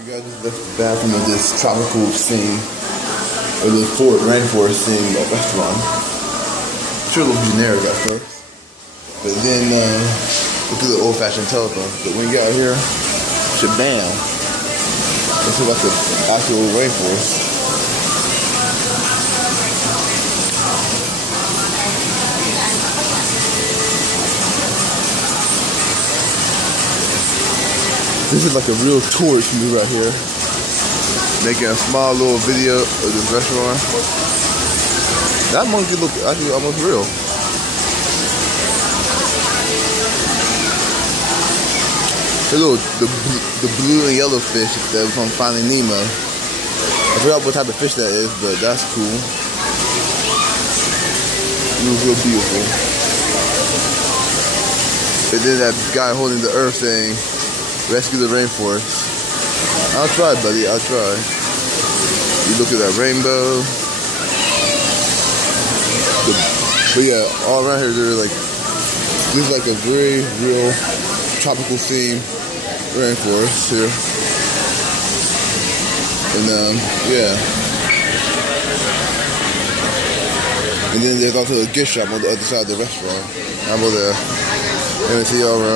We got just left the bathroom of this tropical scene, or the rainforest scene at restaurant. Sure looks generic at first, but then look at the old-fashioned telephone. But when you get out here, shabam! This is like the actual rainforest. This is like a real tourist move right here. Making a small little video of this restaurant. That monkey look actually almost real. The blue and yellow fish that was on Finding Nemo. I forgot what type of fish that is, but that's cool. It was real beautiful. And then that guy holding the earth saying, "Rescue the rainforest." I'll try, buddy. I'll try. You look at that rainbow. But yeah, all around here, they're like, this is like a very real tropical theme rainforest here. And yeah. And then there's also a gift shop on the other side of the restaurant. I'm over there. Let me see y'all around.